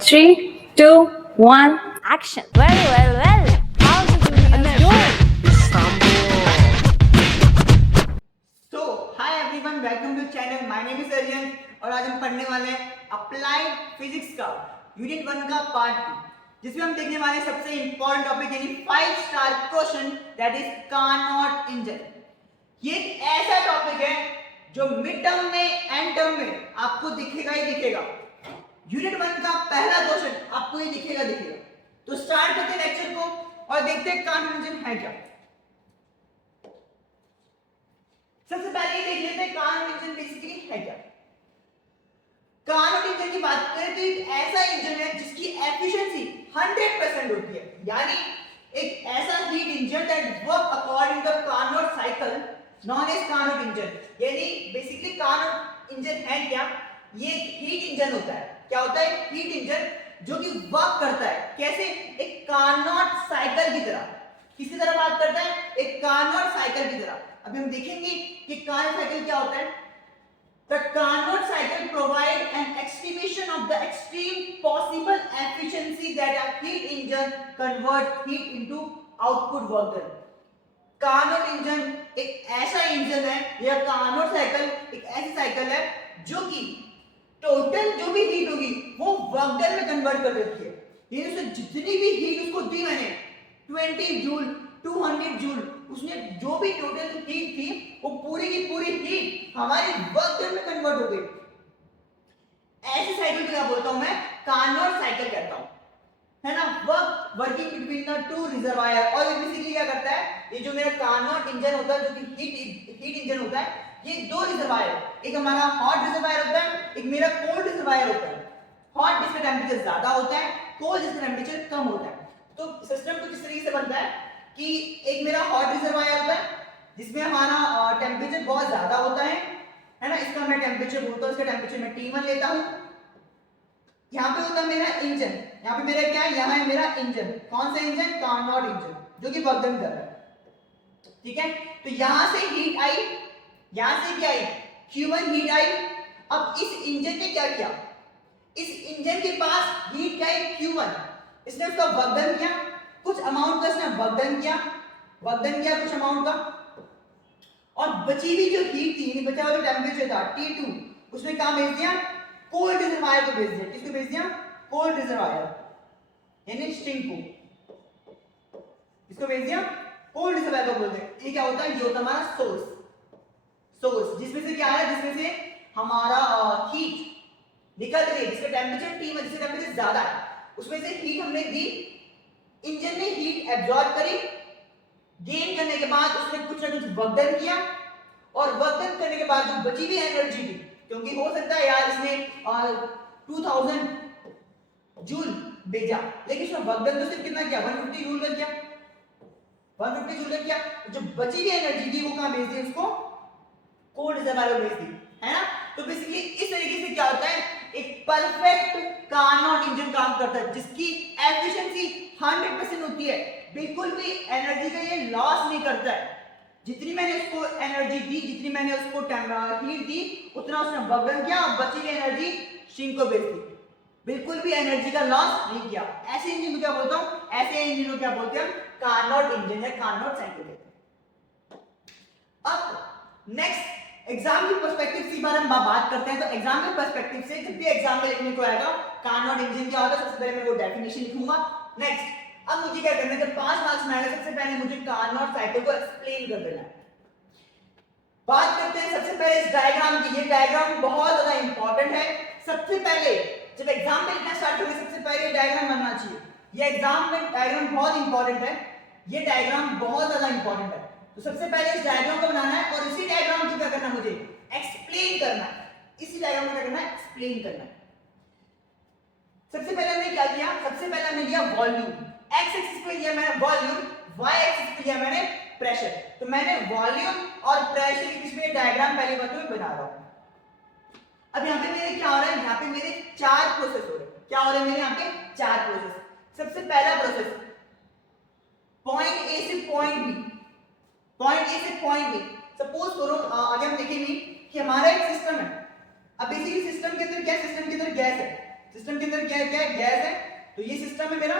Three, two, one. Action. Well. How's the juniors doing? So, hi everyone, welcome to channel. My name is Aryan और आज हम पढ़ने वाले हैं applied physics का यूनिट 1 का पार्ट 2 जिसमें हम देखने वाले हैं सबसे इंपॉर्टेंट टॉपिक यानी 5 star question that is Carnot engine. ये एक ऐसा टॉपिक है जो मिड टर्म में एंड टर्म में आपको दिखेगा ही दिखेगा। यूनिट 1 का पहला क्वेश्चन आपको ये दिखेगा। तो स्टार्ट करते हैं लेक्चर को और देखते हैं कार्नोट इंजन है क्या। सबसे पहले ये देख लेते हैं कार्नोट इंजन बेसिकली है क्या। कार्नोट इंजन की बात करें तो एक ऐसा इंजन है जिसकी एफिशिएंसी 100% होती है, यानी एक ऐसा heat engine that work according the Carnot cycle known as Carnot engine. यानी बेसिकली कार्नोट इंजन है क्या, ये हीट इंजन होता है। क्या होता है? हीट इंजन जो कि वर्क करता है कैसे? एक कार्नोट साइकिल की तरह। किसकी तरह बात करता है? एक कार्नोट साइकिल की तरह। अभी हम देखेंगे कि कार्नोट साइकिल क्या होता है। The Carnot cycle provide an estimation of the extreme possible efficiency that a heat engine convert heat into output work done। Carnot engine एक ऐसा इंजन है या कार्नोट साइकिल एक ऐसी साइकिल है जो कि टोटल जो भी हीट होगी वो वर्क डन में कन्वर्ट कर देती है। यानी उसने जितनी भी हीट उसको दी मैंने 20 जूल 200 जूल, उसने जो भी टोटल हीट थी वो पूरी की पूरी हीट हमारी वर्क डन में कन्वर्ट हो गई। ऐसी साइकिल को क्या बोलता हूं मैं? कार्नोट साइकिल कहता हूं, है ना। Working between the two reservoir. और ये बेसिकली क्या करता है, ये जो मेरा कार्नोट इंजन होता है जो कि हीट इंजन होता है, ये दो रिजर्वायर, एक हमारा हॉट रिजर्वायर होता है, एक मेरा कोल्ड रिजर्वायर होता है। हॉट जिसका टेंपरेचर ज्यादा होता है, कोल्ड जिसका टेंपरेचर कम होता है। तो सिस्टम कुछ इस तरीके से बनता है कि एक मेरा हॉट रिजर्वायर होता है जिसमें हमारा टेंपरेचर बहुत ज्यादा होता है ना। इसका मैं टेंपरेचर बोलता हूं, इसका टेंपरेचर मैं T1 लेता हूं। यहाँ पे होता है मेरा इंजन, यहाँ पे मेरा क्या है, यहाँ है मेरा इंजन। कौन सा इंजन? कार्नोट इंजन, जो कि वर्क डन कर रहा है। ठीक है, तो यहां से हीट आई, यहां से क्या आई? Q1 हीट आई। अब इस इंजन ने क्या किया? इस इंजन के पास हीट क्या है? Q1। इसने उसका वर्क डन किया, कुछ अमाउंट का इसने वर्क डन किया कुछ अमाउंट का, और बची हुई जो हीट थी, बचा हुआ जो टेंपरेचर था T2, उसने कहां भेज दिया? कोल्ड रिजर्वायर को भेज दिया। किसको भेज दिया? कोल्ड रिजर्वायर, यानी स्ट्रिंग को। इसको भेज दिया कोल्ड रिजर्वायर को बोलते हैं। ये क्या होता है? ये होता है हमारा सोर्स जिसमें से क्या है, जिसमें से हमारा हीट निकल रही है, जिसका टेंपरेचर T1, जिसका टेंपरेचर ज्यादा है, उसमें से हीट हमने दी, इंजन ने हीट एब्जॉर्ब करी, गेन करने के बाद उसने कुछ ना कुछ वर्क डन किया, और वर्क डन करने के बाद जो बची हुई एनर्जी थी, क्योंकि हो सकता है यार इसने 2000 जूल भेजा, लेकिन उसने वर्क डन तो सिर्फ कितना किया? 150 जूल का किया, 150 जूल का किया। जो बची हुई एनर्जी थी वो कहां भेज दी? उसको कोल्ड रिजर्वायर में भेज दी, है ना। तो बेसिकली इस तरीके से क्या होता है, एक परफेक्ट कार्नोट इंजन काम करता है जिसकी एफिशिएंसी 100% होती है। बिल्कुल भी एनर्जी का ये लॉस नहीं करता है। जितनी मैंने उसको एनर्जी दी, जितनी मैंने उसको हीट दी, उतना उसने वर्क डन किया और बची हुई एनर्जी स्ट्रिंग को भेज दी। बिल्कुल भी एनर्जी का लॉस नहीं किया। ऐसे इंजन को क्या बोलता हूं? ऐसे इंजन को क्या बोलते हैं? कार्नोट इंजन या कार्नोट साइकिल कहते हैं। अब नेक्स्ट एग्जाम की पर्सपेक्टिव से बार हम बात करते हैं। तो एग्जाम के पर्सपेक्टिव से जब भी एग्जाम में लिखने को आएगा कार्नोट इंजन क्या होता है, सबसे पहले मैं वो डेफिनेशन लिखूंगा। नेक्स्ट अब मुझे क्या करना है, जब 5 मार्क्स में आएगा सबसे पहले मुझे कार्नोट साइकिल को एक्सप्लेन कर देना है। बात करते हैं सबसे पहले इस डायग्राम की। ये डायग्राम बहुत ज्यादा इंपॉर्टेंट है। सबसे पहले जब एग्जाम में लिखना स्टार्ट करोगे सबसे पहले ये डायग्राम बनना चाहिए। ये एग्जाम में डायग्राम बहुत इंपॉर्टेंट है, ये डायग्राम बहुत ज्यादा इंपॉर्टेंट है। तो सबसे पहले इस डायग्राम को बनाना है और इसी डायग्राम को क्या करना है, मुझे एक्सप्लेन करना है। इसी डायग्राम को क्या करना है? एक्सप्लेन करना है। सबसे पहले हमने क्या किया? सबसे पहले हमने लिया वॉल्यूम, एक्स एक्सिस पे लिया मैंने वॉल्यूम, वाई एक्सिस पे लिया मैंने प्रेशर। तो मैंने वॉल्यूम और प्रेशर के बीच में डायग्राम पहली बार तो मैं बना रहा हूं। अब यहाँ पे मेरे क्या हो रहा है, यहाँ पे मेरे 4 प्रोसेस हो रहे हैं। क्या हो रहे हैं मेरे यहाँ पे? 4 प्रोसेस। सबसे पहला प्रोसेस पॉइंट ए से पॉइंट बी, पॉइंट ए से पॉइंट बी। सपोज करो आगे हम देखेंगे कि हमारा एक सिस्टम है। अब इसी सिस्टम के अंदर क्या, सिस्टम के अंदर गैस है, सिस्टम के अंदर क्या है, गैस है। तो ये सिस्टम है मेरा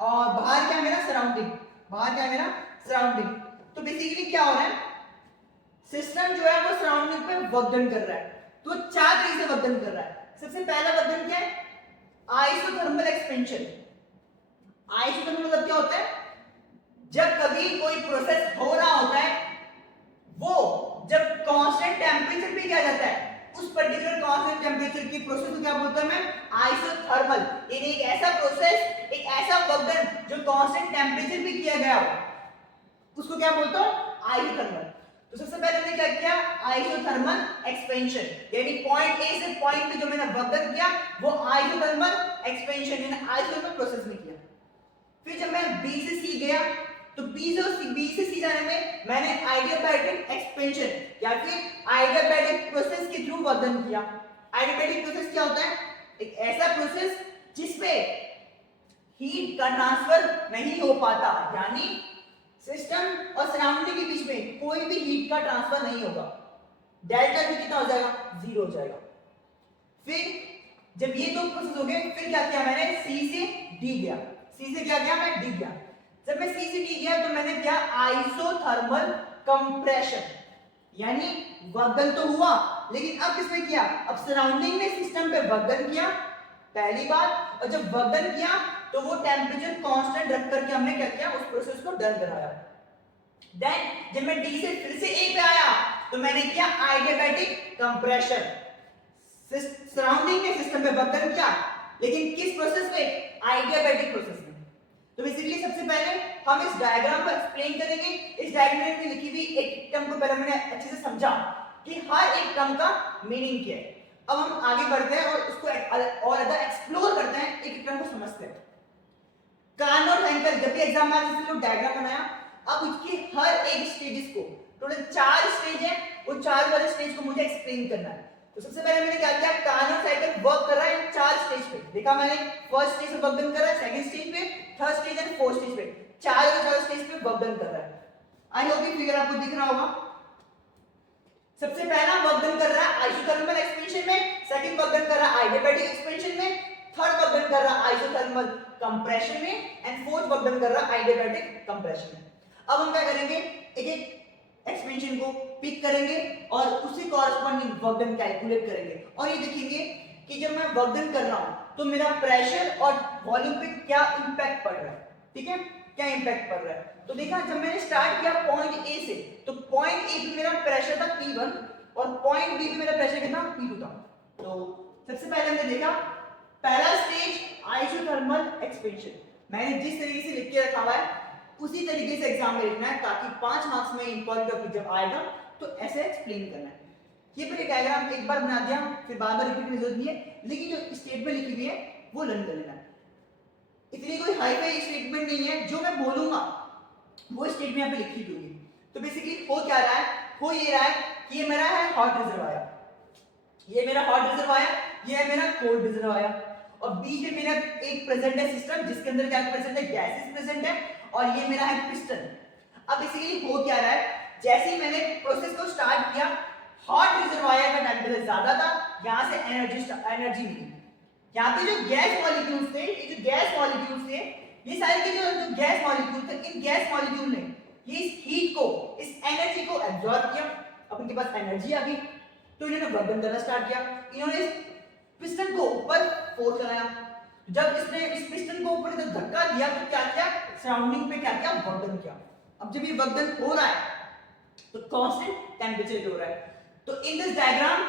और बाहर क्या है मेरा, सराउंडिंग। बाहर क्या है मेरा, सराउंडिंग। तो बेसिकली क्या हो रहा है, सिस्टम जो है वो सराउंडिंग पे वर्क डन कर रहा है। तो 4 तरीके से वर्क डन कर रहा है। सबसे पहला वर्क डन क्या है, आइसोथर्मल एक्सपेंशन। आइसोथर्मल मतलब क्या होता है, जब कभी कोई प्रोसेस हो रहा होता है, वो जब कांस्टेंट टेंपरेचर पे क्या जाता है, उस पर्टिकुलर कांस्टेंट टेंपरेचर की प्रोसेस को क्या बोलते हैं मैं, आइसोथर्मल। यानी एक ऐसा प्रोसेस, एक ऐसा वर्क डन जो कांस्टेंट टेंपरेचर पे किया गया हो, उसको क्या बोलते हो, आइसोथर्मल। तो सबसे पहले हमने क्या किया, आइसोथर्मल एक्सपेंशन, यानी पॉइंट ए से पॉइंट पे जो मैंने वर्क डन किया वो आइसोथर्मल एक्सपेंशन यानी आइसोथर्मल प्रोसेस में किया। फिर जब मैं बी से सी गया, तो बी से सी जाने में मैंने आइडियाबैटिक एक्सपेंशन या फिर आइडियाबैटिक प्रोसेस के थ्रू वर्क डन किया। आइडियाबैटिक प्रोसेस क्या होता है, एक ऐसा प्रोसेस जिसपे हीट का ट्रांसफर नहीं हो पाता, यानी सिस्टम और सराउंडिंग के बीच में कोई भी हीट का ट्रांसफर नहीं होगा। डेल्टा भी कितना हो जाएगा, 0 हो जाएगा। फिर जब ये दो प्रोसेस हो गए, फिर क्या किया मैंने, सी से डी गया। सी से क्या किया, मैं डी गया। जब मैं सी से डी गया तो मैंने किया आइसोथर्मल कंप्रेशन, यानी वर्क डन तो हुआ, लेकिन अब किसमें किया, अब सराउंडिंग में सिस्टम पे वर्क डन किया पहली बार। और जब वर्क डन किया तो वो टेंपरेचर कांस्टेंट रख करके हमने क्या किया, उस प्रोसेस को डन कराया। देन जब मैं डी से फिर से ए पे आया तो मैंने किया आइडियाबैटिक कंप्रेशन। सराउंडिंग में सिस्टम पे वर्क डन किया, लेकिन किस प्रोसेस में, आइडियाबैटिक प्रोसेस में। तो बेसिकली सबसे पहले हम इस डायग्राम को एक्सप्लेन करेंगे। इस डायग्राम में लिखी हुई एक टर्म को पहले मैंने अच्छे से समझा कि हर एक टर्म का मीनिंग क्या है। अब हम आगे बढ़ते हैं और उसको और ज्यादा एक्सप्लोर करते हैं, एक टर्म को समझते हैं। कार्नोट हैंकर, जब भी एग्जाम में आने से लोग डायग्राम बनाया, अब उसके हर एक स्टेजेस को, टोटल 4 स्टेज है, वो 4 वाले स्टेज को मुझे एक्सप्लेन करना है। तो सबसे पहले मैंने क्या किया, कार्नोट साइकिल वर्क कर रहा है 4 स्टेज पे। देखा मैंने, फर्स्ट स्टेज पे वर्क डन कर रहा है, सेकंड स्टेज पे, third stage and fourth stage पे, 4 स्टेज पे वर्क डन कर रहा है। आई होप ये फिगर आपको दिख रहा होगा। सबसे पहला वर्क डन कर रहा है आइसोथर्मल एक्सपेंशन में, सेकंड वर्क डन कर रहा है आइडियाबैटिक एक्सपेंशन में, थर्ड वर्क डन कर रहा है आइसोथर्मल कंप्रेशन में एंड फोर्थ वर्क डन कर रहा है आइडियाबैटिक कंप्रेशन में। अब हम क्या करेंगे, एक एक एक्सपेंशन को पिक करेंगे और उसी कॉरेस्पॉन्डिंग वर्क डन कैलकुलेट करेंगे और ये देखेंगे कि जब मैं वर्क डन कर रहा हूं तो मेरा प्रेशर और वॉल्यूम पे क्या इंपैक्ट पड़ रहा है। ठीक है, क्या इंपैक्ट पड़ रहा है। तो देखा, जब मैंने स्टार्ट किया पॉइंट ए से, तो पॉइंट ए पे मेरा प्रेशर था P1 और पॉइंट बी पे मेरा प्रेशर कितना, P2 था। तो सबसे पहले हमने देखा पहला स्टेज आइसोथर्मल एक्सपेंशन, मैंने जिस तरीके से लिख के रखा हुआ है उसी तरीके से एग्जाम में लिखना है, ताकि 5 मार्क्स में इंपॉर्टेंट टॉपिक जब आएगा तो ऐसे एक्सप्लेन करना है। ये पूरे डायग्राम एक बार बना दिया, फिर बार बार रिपीट करने की जरूरत नहीं है, लेकिन जो स्टेटमेंट लिखी हुई है वो लर्न कर लेना है। इतनी कोई हाई फाई स्टेटमेंट नहीं है, जो मैं बोलूंगा वो स्टेटमेंट यहाँ पे लिखी हुई होगी। तो बेसिकली हो क्या रहा है, हो ये रहा है कि ये मेरा है हॉट रिजर्वायर, ये मेरा हॉट रिजर्वायर, ये है मेरा कोल्ड रिजर्वायर, और बीच में मेरा एक प्रेजेंट है सिस्टम जिसके अंदर क्या प्रेजेंट है, गैसेस प्रेजेंट है, और ये मेरा है पिस्टन। अब बेसिकली हो क्या रहा है, जैसे ही मैंने प्रोसेस को स्टार्ट किया, हॉट रिजर्वायर का टेंपरेचर ज्यादा था, यहां से एनर्जी मिली। यहाँ पे जो गैस मॉलिक्यूल्स थे, ये जो गैस मॉलिक्यूल्स थे, ये सारे के जो गैस मॉलिक्यूल थे, इन गैस मॉलिक्यूल ने ये इस हीट को, इस एनर्जी को एब्जॉर्ब किया। अब इनके पास एनर्जी आ गई तो इन्होंने वर्क डन करना स्टार्ट किया। इन्होंने इस पिस्टन को ऊपर फोर्स लगाया, जब इसने इस पिस्टन को ऊपर से धक्का दिया तो क्या किया, सराउंडिंग पे क्या किया, वर्क डन किया। अब जब ये वर्क डन हो रहा है तो कांस्टेंट टेंपरेचर हो रहा है। तो इन दिस डायग्राम,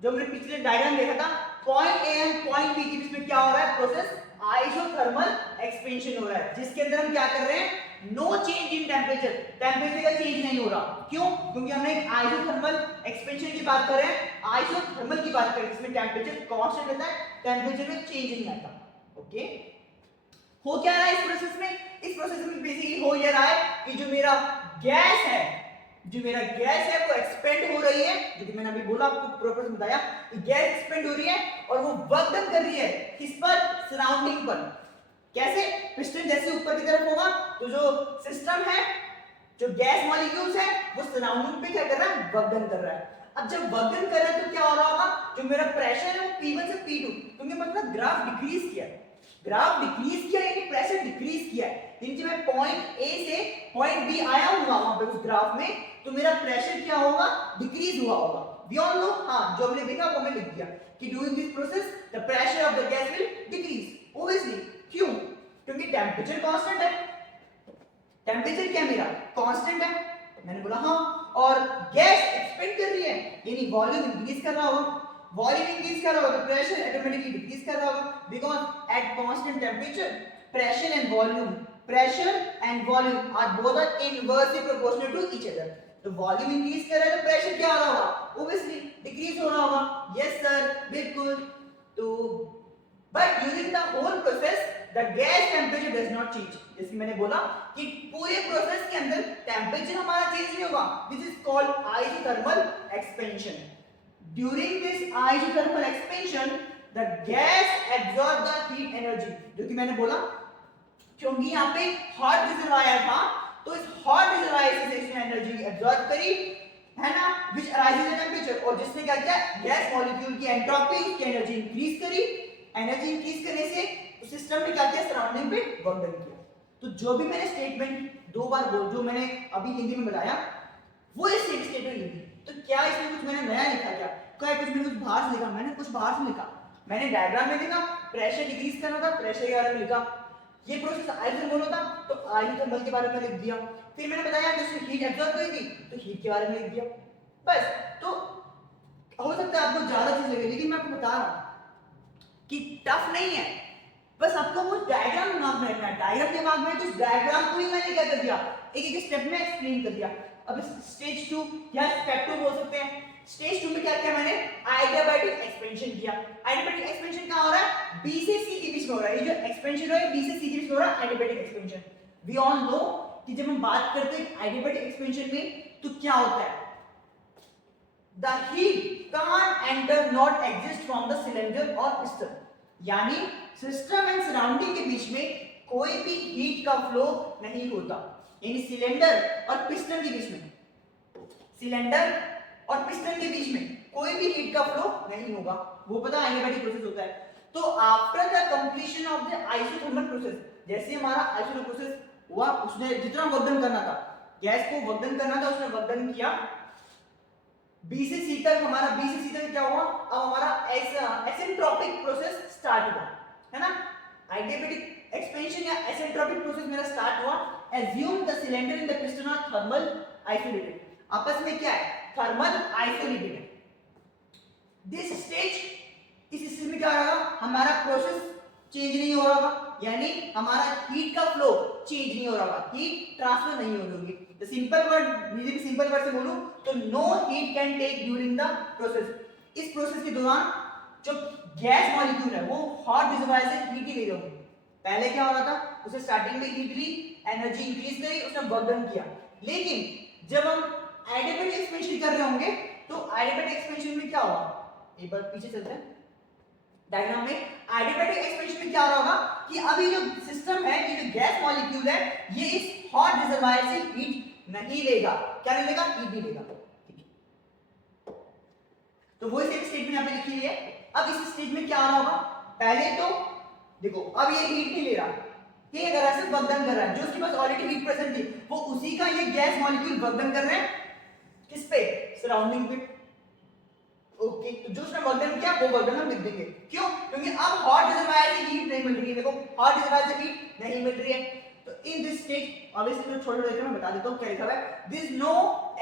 जो हमने पिछले डायग्राम देखा था, point A and point B के बीच में क्या हो रहा है, प्रोसेस आइसोथर्मल एक्सपेंशन हो रहा है, जिसके अंदर हम क्या कर रहे हैं, no change in temperature, temperature का चेंज नहीं हो रहा। क्यों, क्योंकि हमने एक आइसोथर्मल एक्सपेंशन की बात कर रहे हैं, आइसोथर्मल की बात कर रहे हैं, जिसमें टेंपरेचर कांस्टेंट रहता है, टेंपरेचर में चेंज नहीं आता। ओके, हो क्या रहा है इस प्रोसेस में, इस प्रोसेस में बेसिकली हो ये रहा है कि जो मेरा गैस है, जो मेरा गैस है वो एक्सपेंड हो रही है, जो कि मैंने अभी बोला, आपको प्रोसेस बताया कि गैस एक्सपेंड हो रही है और वो वर्क डन कर रही है किस पर, सराउंडिंग पर। कैसे, पिस्टन जैसे ऊपर की तरफ होगा तो जो सिस्टम है, जो गैस मॉलिक्यूल्स है, वो सराउंडिंग पे क्या कर रहा है, वर्क डन कर रहा है। अब जब वर्क डन कर रहा है तो क्या हो रहा होगा, जो मेरा प्रेशर है वो P1 से P2, क्योंकि मतलब ग्राफ डिक्रीज किया है, ग्राफ डिक्रीज किया यानी प्रेशर डिक्रीज किया है, यानी जब मैं पॉइंट ए से पॉइंट बी आया हूँ वहां पे उस ग्राफ में, तो मेरा प्रेशर क्या होगा, डिक्रीज हुआ होगा। वी ऑल नो, हाँ जो हमने देखा वो मैंने लिख दिया कि during this process the pressure of the gas will decrease. Obviously क्यों, क्योंकि टेंपरेचर कांस्टेंट है, टेंपरेचर क्या मेरा कांस्टेंट है, मैंने बोला हाँ, और गैस एक्सपेंड कर रही है यानी वॉल्यूम इंक्रीज कर रहा होगा, वॉल्यूम इंक्रीज कर रहा होगा तो प्रेशर ऑटोमेटिकली डिक्रीज कर रहा होगा, because at constant temperature pressure and volume are both are inversely proportional to each other। तो वॉल्यूम इंक्रीज कर रहा है तो प्रेशर क्या हो रहा होगा, ऑब्वियसली डिक्रीज हो रहा होगा। यस सर, बिल्कुल। तो but during the whole process the gas temperature does not change. जैसे मैंने बोला कि पूरे प्रोसेस के अंदर टेंपरेचर हमारा चेंज नहीं होगा, this is called isothermal expansion. During this isothermal expansion the gas absorb the heat energy, जो कि मैंने बोला क्योंकि यहाँ पे हॉट रिजर्वायर था तो इस हॉट रिजर्वायर से इसने एनर्जी एब्सॉर्ब करी, है ना, व्हिच अराइजेस एट टेंपरेचर, और जिसने क्या किया, गैस मॉलिक्यूल की एंट्रोपी की एनर्जी इंक्रीज करी, एनर्जी इंक्रीज करने से सिस्टम ने क्या किया, सराउंडिंग पे वर्क डन किया। तो जो भी मैंने स्टेटमेंट दो बार बोल, जो मैंने अभी हिंदी में बताया वो इस स्टेटमेंट लिखी। तो क्या इसमें कुछ मैंने नया लिखा, क्या कुछ मैंने कुछ बाहर से लिखा, मैंने कुछ बाहर से लिखा, मैंने डायग्राम में लिखा प्रेशर डिक्रीज करना था, प्रेशर के बारे में लिखा, ये प्रोसेस आइसोथर्मल होता तो आइसोथर्मल के बारे में लिख दिया, फिर मैंने बताया जैसे हीट एब्सॉर्ब हुई थी तो हीट के बारे में लिख दिया, बस। तो हो सकता है आपको ज्यादा चीज लगे, लेकिन मैं आपको बता रहा हूं कि टफ नहीं है, बस आपको वो डायग्राम दिमाग में रखना है, डायग्राम दिमाग में, तो उस डायग्राम को ही मैंने क्या कर दिया, एक एक स्टेप में एक्सप्लेन कर दिया। अब स्टेज 2 या स्टेप 2 बोल सकते हैं। स्टेज 2 में क्या किया मैंने, एडियाबैटिक एक्सपेंशन किया। एडियाबैटिक एक्सपेंशन कहां हो रहा है, बी से सी के बीच में हो रहा है, ये जो एक्सपेंशन है बी से सी के बीच में हो रहा है, adiabatic expansion. We all know कि जब हम बात करते हैं एडियाबैटिक एक्सपेंशन में तो क्या होता है, the heat can't enter not exist from the cylinder or piston, यानी सिस्टम एंड सराउंडिंग के बीच में कोई भी हीट का फ्लो नहीं होता, यानी सिलेंडर और पिस्टन के बीच में, सिलेंडर और पिस्टन के बीच में कोई भी हीट का फ्लो नहीं होगा, वो पता है एडियाबैटिक प्रोसेस होता है। तो after the completion of the isothermal process, जैसे हमारा आइसोथर्मल प्रोसेस हुआ, उसने जितना वर्क डन करना था, गैस को वर्क डन करना था, उसने वर्क डन किया, बी से सी तक, हमारा बी से सी तक क्या हुआ, अब हमारा एसेंट्रोपिक प्रोसेस स्टार्ट हुआ, है ना, एडियाबैटिक एक्सपेंशन या एसेंट्रोपिक प्रोसेस मेरा स्टार्ट हुआ। Assume the cylinder in the piston are thermal isolated, आपस में क्या है, थर्मल आइसोलेटेड है। दिस स्टेज, इस स्टेज में क्या होगा, हमारा प्रोसेस चेंज नहीं हो रहा होगा, यानी हमारा हीट का फ्लो चेंज नहीं हो रहा होगा, हीट ट्रांसफर नहीं हो रही होगी। द सिंपल वर्ड, यदि सिंपल वर्ड से बोलूं तो no heat can take during the process, इस प्रोसेस के दौरान जो गैस मॉलिक्यूल है वो हॉट रिजर्वायर से हीट ही ले रहे होंगे। पहले क्या हो रहा था, उसे स्टार्टिंग में हीट ली, एनर्जी इंक्रीज करी, उसने वर्क डन किया, लेकिन जब हम एडियाबैटिक एक्सपेंशन कर रहे होंगे तो एडियाबैटिक एक्सपेंशन में क्या होगा, एक बार पीछे चलते हैं डायग्राम में। एडियाबैटिक एक्सपेंशन में क्या हो रहा होगा कि अभी जो सिस्टम है, ये जो गैस मॉलिक्यूल है, ये इस हॉट रिजर्वायर से हीट नहीं लेगा, क्या नहीं लेगा, हीट नहीं लेगा। तो वो सेम स्टेटमेंट यहां पे लिखी हुई है। अब इस स्टेज में क्या हो रहा होगा, पहले तो देखो अब ये हीट नहीं ले रहा, ये अगर ऐसे वर्क डन कर रहा है, जो उसके पास ऑलरेडी हीट प्रेजेंट थी वो उसी का ये गैस मॉलिक्यूल वर्क डन कर रहे हैं, किस पे, सराउंडिंग पे। ओके, तो जो उसने वर्क डन किया वो वर्क डन हम लिख देंगे, क्यों, क्योंकि अब हॉट रिजर्वायर से हीट नहीं मिल रही है, देखो हॉट रिजर्वायर से हीट नहीं मिल रही है। तो इन दिस स्टेज ऑब्वियसली मैं छोटे छोटे मैं बता देता हूं क्या लिखा हुआ है, this no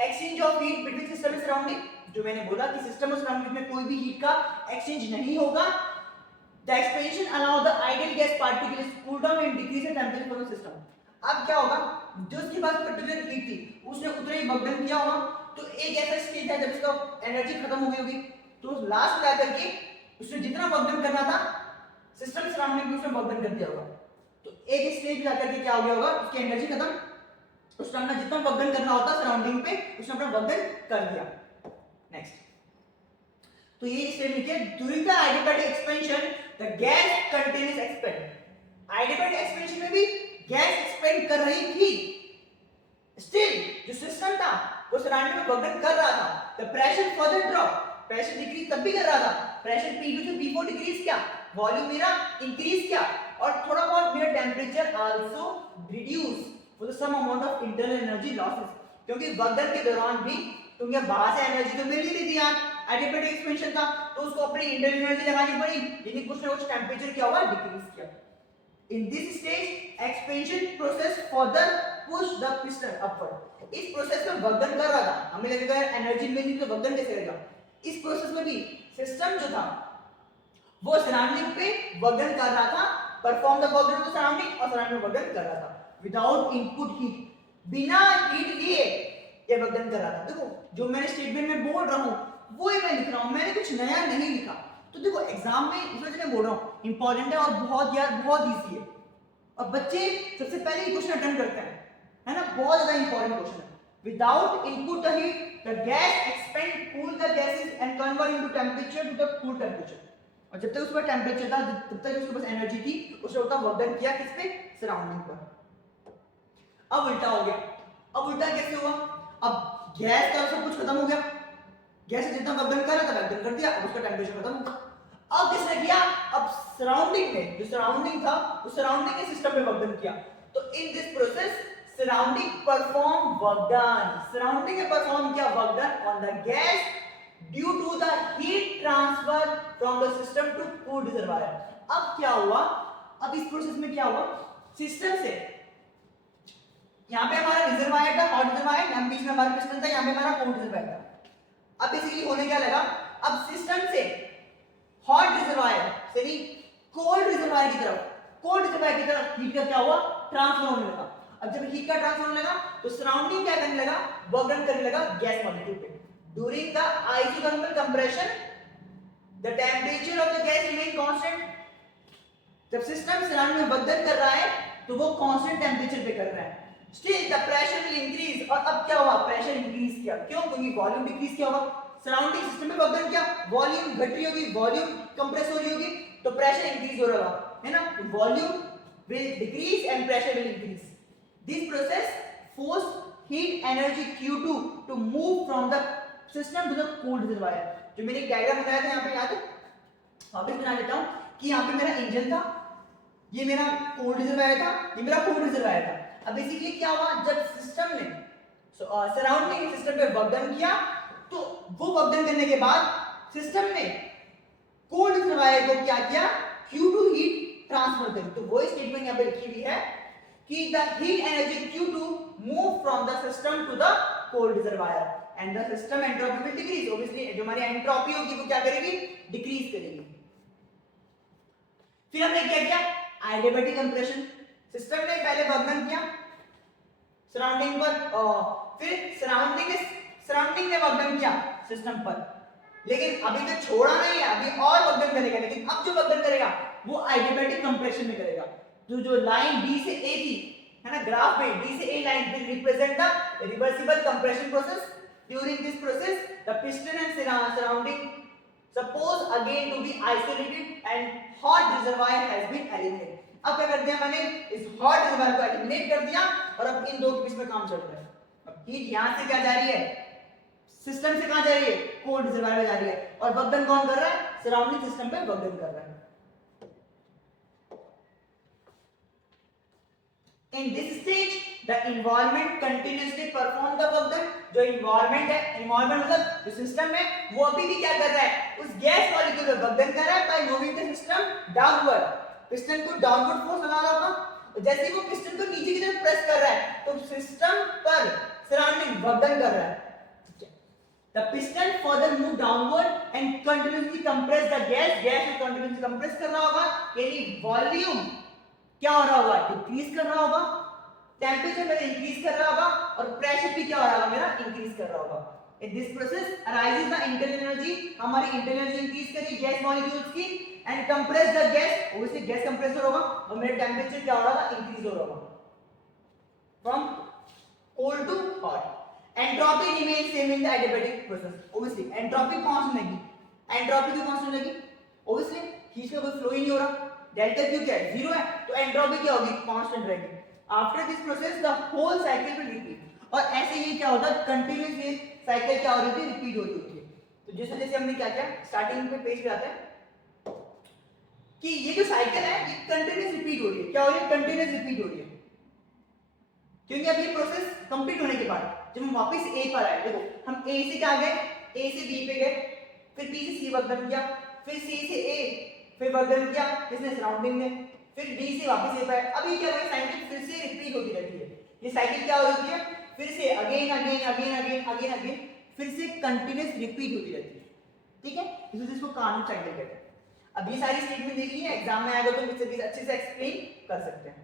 exchange of heat between system and surrounding, जो मैंने बोला कि सिस्टम और सराउंडिंग में कोई भी हीट का एक्सचेंज नहीं होगा। The expansion allow the ideal gas particles cool down and decrease the temperature for the system. अब क्या होगा, जो उसके पास पर्टिकुलर हीट थी उसने उतना ही वर्क डन किया होगा, तो एक ऐसा स्टेज है जब इसका एनर्जी खत्म हो गई होगी, तो लास्ट में आकर के उसने जितना वर्क डन करना था सिस्टम सराउंडिंग में उसने वर्क डन कर दिया होगा। तो एक स्टेज पे आकर के क्या हो गया होगा, उसकी एनर्जी खत्म, उसने अपना जितना वर्क डन करना होता सराउंडिंग पे उसने अपना वर्क डन कर दिया। नेक्स्ट, तो ये स्टेप लिखिए, during the adiabatic expansion the gas continuous expand. Adiabatic expansion में भी गैस एक्सपेंड कर रही थी, स्टिल जो सिस्टम था वो सराउंडिंग में वर्क डन कर रहा था, the pressure further drop, pressure decrease तब भी कर रहा था, प्रेशर P2 से P4 डिक्रीज किया, वॉल्यूम मेरा इंक्रीज किया और थोड़ा बहुत मेरा temperature also reduce for the some amount of internal energy losses, क्योंकि वर्क डन के दौरान भी तुमने बाहर से एनर्जी तो मिल ही रही थी यार, एडिपेटिव एक्सपेंशन था, तो उसको अपनी इंटरनल एनर्जी लगानी पड़ी, यानी कुछ ना कुछ टेम्परेचर क्या हुआ, डिक्रीज किया। In this stage, expansion process further push the piston upward. इस प्रोसेस में वर्क डन कर रहा था, हमें लगेगा यार एनर्जी मिल नहीं तो वर्क डन कैसे करेगा। इस प्रोसेस में भी सिस्टम जो था वो सराउंडिंग पे वर्क डन कर रहा था, perform the work on the surrounding, और सराउंडिंग वर्क डन कर रहा था विदाउट इनपुट हीट, बिना हीट लिए ये वर्क डन कर रहा था। देखो जो मैंने स्टेटमेंट में बोल रहा हूँ वो ही मैं लिख रहा हूँ, मैंने कुछ नया नहीं लिखा। तो देखो एग्जाम में इस वजह से मैं बोल रहा हूँ इंपॉर्टेंट है और बहुत यार बहुत इजी है, और बच्चे सबसे पहले ही क्वेश्चन अटेम्प्ट करते हैं, है ना, बहुत ज्यादा इंपॉर्टेंट क्वेश्चन है। Without input the heat the gas expand cool the gases and convert into temperature to the cool temperature, और जब तक उसके पास टेंपरेचर था तब तक उसके पास एनर्जी थी, उसने उसका वर्क डन किया किस पे, सराउंडिंग पर। अब उल्टा हो गया, अब उल्टा कैसे हुआ, अब गैस का सब कुछ खत्म हो गया, गैस जितना वर्क डन कर रहा था वर्क डन कर दिया, अब उसका टेंपरेचर खत्म हो गया। अब किसने किया, अब सराउंडिंग में जो सराउंडिंग था उस सराउंडिंग के सिस्टम पे वर्क डन किया। तो in this process surrounding perform work done, surrounding ने परफॉर्म किया work done on the gas due to the heat transfer from the system to cooled reservoir. अब क्या हुआ, अब इस प्रोसेस में क्या हुआ, सिस्टम से यहाँ पे हमारा रिजर्वायर था, हॉट रिजर्वायर, यहाँ बीच में हमारा पिस्टन था, यहाँ पे हमारा कोल्ड रिजर्वायर था। अब बेसिकली होने क्या लगा, अब सिस्टम से हॉट रिजर्वायर से नहीं कोल्ड रिजर्वायर की तरफ, कोल्ड रिजर्वायर की तरफ हीट का क्या हुआ, ट्रांसफर होने लगा। अब जब हीट का ट्रांसफर होने लगा तो सराउंडिंग क्या करने लगा, वर्क डन करने लगा गैस मॉलिक्यूल पे। During the isothermal compression the temperature of the gas remain constant. जब सिस्टम सराउंडिंग में वर्क डन कर रहा है तो वो कांस्टेंट टेंपरेचर पे कर रहा है, still the pressure will increase. और अब क्या हुआ, प्रेशर इंक्रीज किया, क्यों, क्योंकि वॉल्यूम डिक्रीज किया होगा, सराउंडिंग सिस्टम में वर्क डन किया, वॉल्यूम घट रही होगी, वॉल्यूम कंप्रेस हो रही होगी, तो प्रेशर इंक्रीज हो रहा है ना, volume will decrease and pressure will increase. This process force heat energy Q2 to move from the system to the cooled reservoir. जो मैंने एक डायग्राम बनाया था यहाँ पे याद है, वापस बना देता हूँ कि यहाँ पे मेरा इंजन था, ये मेरा कोल्ड रिजर्वायर था, ये मेरा कूल्ड रिजर्वायर था। अब बेसिकली क्या हुआ, जब सिस्टम ने सराउंडिंग सिस्टम पे वर्क डन किया तो वो वर्क डन करने के बाद सिस्टम ने कोल्ड रिजर्वायर को क्या किया, Q2 हीट ट्रांसफर करी। तो वो स्टेटमेंट यहाँ पे लिखी हुई है कि the heat energy Q2 move from the system to the cold reservoir and the system entropy will decrease. Obviously जो हमारी एंट्रोपी होगी वो क्या करेगी, डिक्रीज करेगी। फिर हमने क्या किया, एडियाबैटिक कंप्रेशन। सिस्टम ने पहले वर्क डन किया सराउंडिंग पर, फिर सराउंडिंग ने वर्क डन किया सिस्टम पर, लेकिन अभी तो छोड़ा नहीं है, अभी और वर्क डन करेगा, लेकिन अब जो वर्क डन करेगा वो एडियाबैटिक कंप्रेशन में करेगा। तो जो लाइन B से A थी, है ना, ग्राफ में D से A line will represent the reversible compression process. During this process the piston and surrounding suppose again to be isolated and hot reservoir has been eliminated. अब क्या कर दिया मैंने, इस हॉट रिजर्वायर को एलिमिनेट कर दिया और अब इन दो के बीच में काम चल रहा है। अब हीट यहां से क्या जा रही है, सिस्टम से कहां जा रही है, कोल्ड रिजर्वायर में जा रही है, और वर्क डन कौन कर रहा है, सराउंडिंग सिस्टम पे वर्क डन कर रहा है। In this stage, the environment continuously perform the work done। जो environment है, environment मतलब जो system है, वो अभी भी क्या कर रहा है, उस गैस मॉलिक्यूल पे वर्क डन कर रहा है by moving the system downward। Piston को डाउनवर्ड फोर्स लगा रहा होगा, जैसे ही वो पिस्टन को नीचे की तरफ प्रेस कर रहा है तो सिस्टम पर सराउंडिंग वर्क डन कर रहा है। The piston further move downward and continuously compress the gas। Gas को continuously compress कर रहा होगा, यानी वॉल्यूम क्या हो रहा होगा, डिक्रीज कर रहा होगा, टेंपरेचर मेरा इंक्रीज कर रहा होगा, और प्रेशर भी क्या हो रहा होगा, मेरा इंक्रीज कर रहा होगा। In this process arises the internal energy। हमारी इंटरनल एनर्जी इंक्रीज करी गैस मॉलिक्यूल्स की and compress the gas. Obviously gas compressor होगा और मेरा टेंपरेचर क्या हो रहा होगा, इंक्रीज हो रहा होगा from cold to hot. Entropy remain same in the adiabatic process. Obviously entropy constant रहेगी, एंट्रोपी भी कांस्टेंट रहेगी, ऑब्वियसली हीट का कोई फ्लो ही नहीं हो रहा, डेल्टा क्यू क्या है, जीरो है, तो एंट्रोपी क्या होगी, कांस्टेंट रहेगी। After this process the whole cycle will repeat. और ऐसे ये क्या होता है, कंटिन्यूस ये साइकिल क्या हो रही होती है, रिपीट हो रही होती है। तो जैसे जैसे हमने क्या किया, स्टार्टिंग पे पेज पे आते हैं कि ये जो साइकिल है ये कंटिन्यूस रिपीट हो रही है। क्या हो रही है, कंटिन्यूस रिपीट हो रही है, क्योंकि अब ये प्रोसेस कंप्लीट होने के बाद जब हम वापस ए पर आए, देखो हम ए से क्या गए, ए से बी पे गए, फिर बी से सी वर्क डन किया, फिर सी से ए फिर वर्क डन किया किसने, सराउंडिंग में, फिर डी से वापस ए पे आए। अब ये क्या हो रहा है, साइकिल फिर से रिपीट होती रहती है। ये साइकिल क्या हो रही है, फिर से again again again again again again फिर से कंटिन्यूस रिपीट होती रहती है। ठीक है, इसको कार्नोट साइकिल कहते हैं। अब ये सारी स्टेटमेंट देख ली है, एग्जाम में आएगा तो इससे अच्छे से एक्सप्लेन कर सकते हैं।